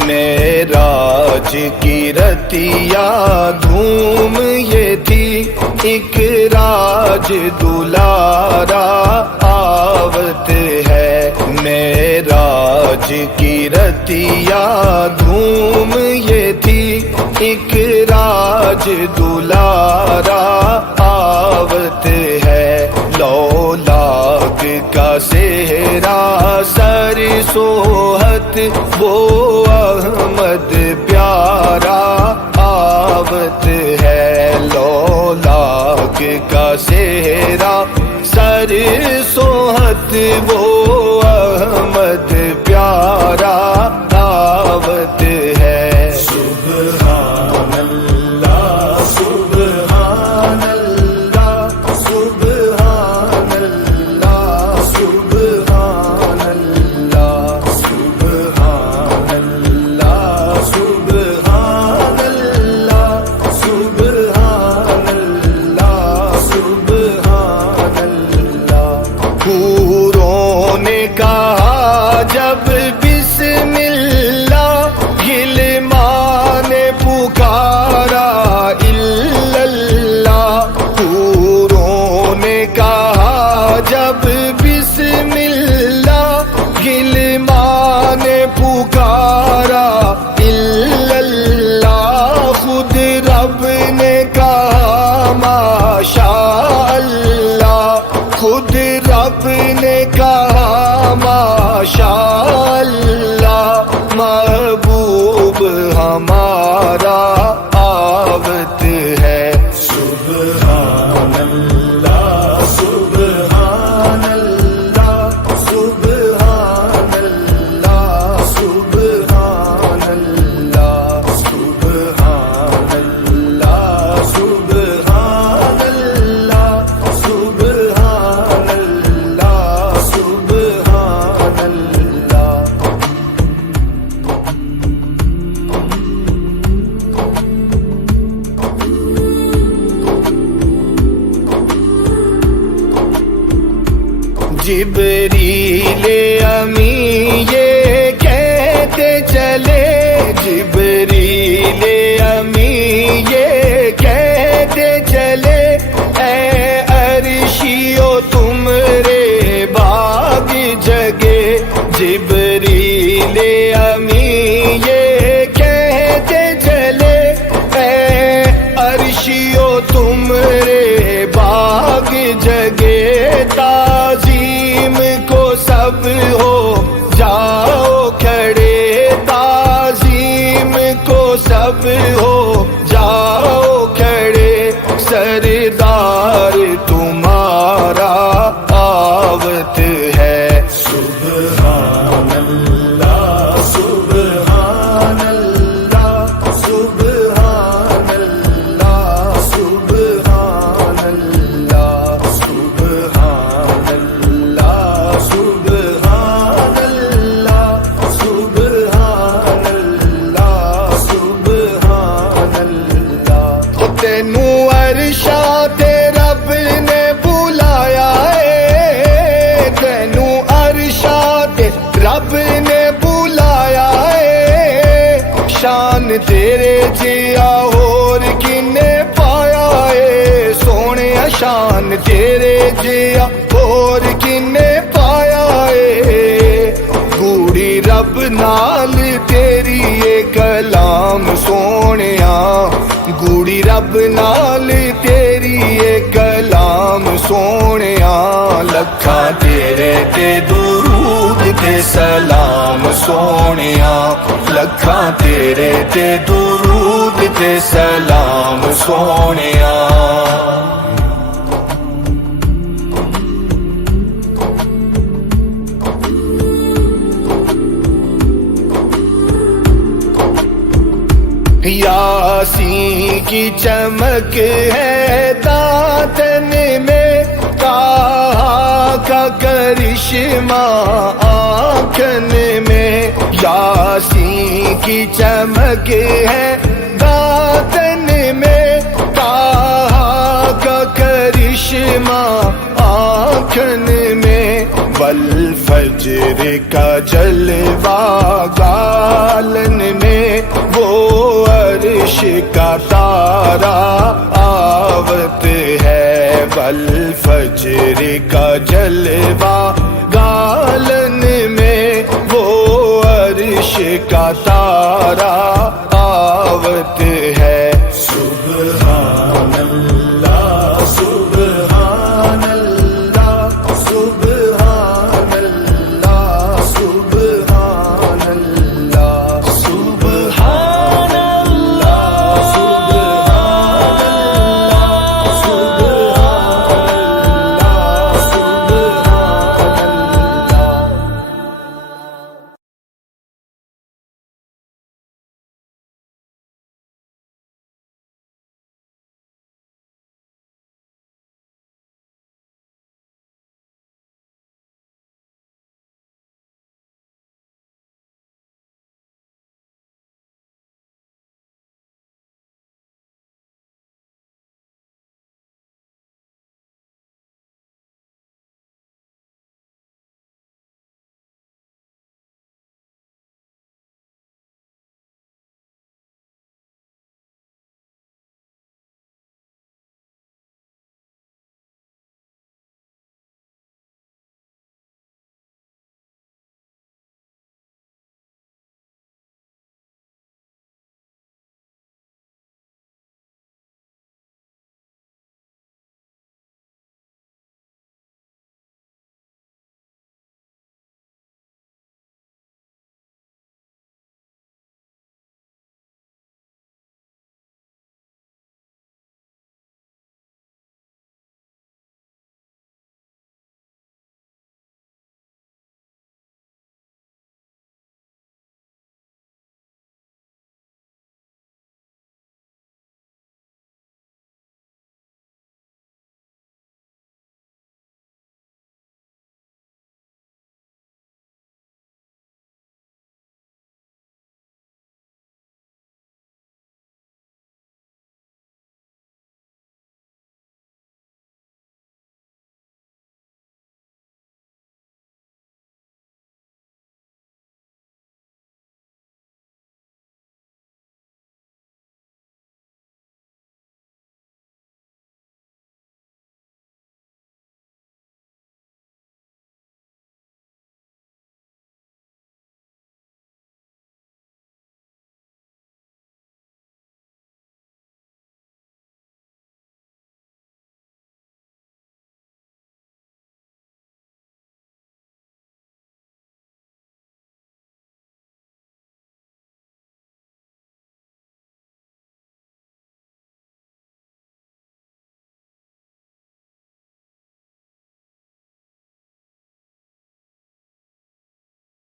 معراج کی رتیا دھوم یہ تھی، ایک راج دلارا آوت ہے۔ معراج کی رتیا دھوم یہ تھی، ایک راج دلارا آوت ہے۔ لولاک کا صحرا سر سوہت وہ احمد پیارا آوت ہے۔ لولاک کا صحرا سر سوہت وہ احمد پیارا آوت ہے۔ سبحان اللہ سبحان اللہ سبحان اللہ سبحان اللہ سبحان اللہ سبحان اللہ سبحان اللہ سبحان اللہ۔ حوروں نے کہا جب بسم اللہ، غلمان نے پکارا الا اللہ۔ حوروں نے کہا جب بسم اللہ، غلمان نے پکارا الا اللہ۔ خود رب نے کہا ماشاء اللہ، خود رب نے کہا ماشاء اللہ۔ محبوب ہمارا آوت ہے۔ سبحان اللہ سبحان اللہ سبحان اللہ سبحان اللہ سبحان اللہ سبحان اللہ سبحان اللہ سبحان اللہ۔ جبریل امی یہ کہتے چلے، جبریل امی یہ کہتے چلے، اے عرشیو تم رے باغ جگے۔ جبریل امی یہ کہتے چلے، اے عرشیو تم رے باغ جگے۔ تعظیم کو سب ہو جاؤ کھڑے، تعظیم کو سب ہو جاؤ کھڑے۔ سردار تمہارا آوت ہے۔ سبحان اللہ سبحان اللہ سبحان اللہ سبحان اللہ سبحان اللہ سبحان اللہ سبحان اللہ سبحان اللہ۔ تینوں عرشات رب نے بلایا ہے، تینوں عرشات رب نے بلایا ہے۔ شان تیرے جیا اور کنے پایا ہے، سونے شان تیرے جیا اور کنے پایا ہے۔ گوڑی رب نال تیری اے کلام سونیا، گوڑی رب نال تیری اے کلام سونیا۔ لکھاں تیرے تے درود تے سلام سونیا، لکھاں تیرے تے درود تے سلام سونیا۔ یاسین کی چمک ہے داتن میں، طٰہٰ کا کرشمہ آنکھن میں، یاسین کی چمک ہے داتن میں، طٰہٰ کا کرشمہ آنکھن میں، والفجر کا جلوہ گالن میں، وہ عرش کا تارا آوت ہے، والفجر کا جلوہ